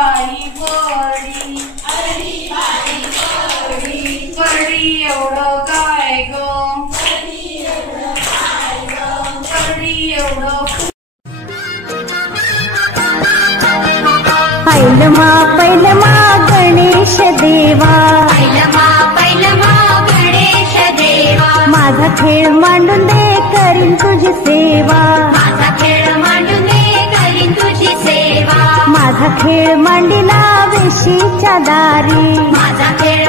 बाई पडी, अरडी बाई पडी, पडी एवढं काय ग, पडी एवढं काय ग, पडी एवढं. पैलमा गणेश देवा, पैलमा गणेश देवा, माझा खेळ मांडून दे करीन तुझी सेवा, माझा खेळ मांडून दे करीन तुझी सेवा, माझा खेळ मांडिला वेशीच्या दारी, माझा खेळ